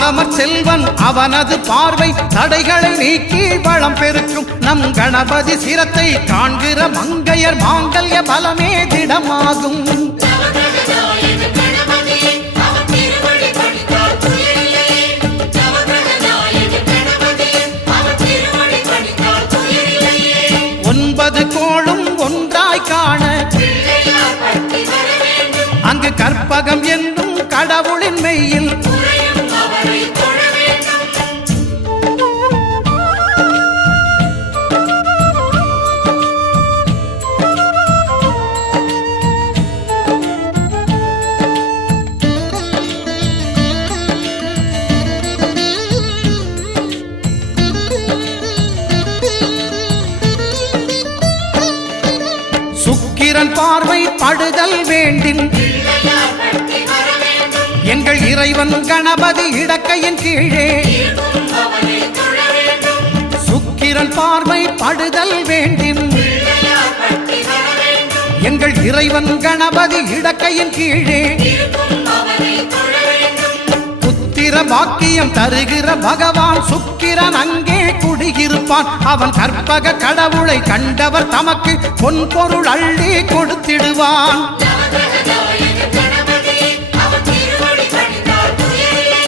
காலமற் செல்வன் அவனது பார்வை தடைகளை நீக்கி வளம் பெருக்கும் நம் கணபதி சிரத்தை காண்கிற மங்கையர் மாங்கல்ய பலமே திடமாகும் ஒன்பது கோளும் ஒன்றாய் காண அங்கு கற்பகம் என்னும் கடவுளின் மெய்யில் சுக்கிரன் பார்வை படுதல் வேண்டின் எங்கள் இறைவன் கணபதி இடக்கையின் கீழே சுக்கிரன் பார்வை படுதல் வேண்டின் எங்கள் இறைவன் கணபதி இடக்கையின் கீழே புத்திர பாக்கியம் தருகிற பகவான் சுக்கிரன் அங்கே குடியிருப்பான் அவன் கற்பக கடவுளை கண்டவர் தமக்கு பொன்பொருள் அள்ளி கொடுத்திடுவான்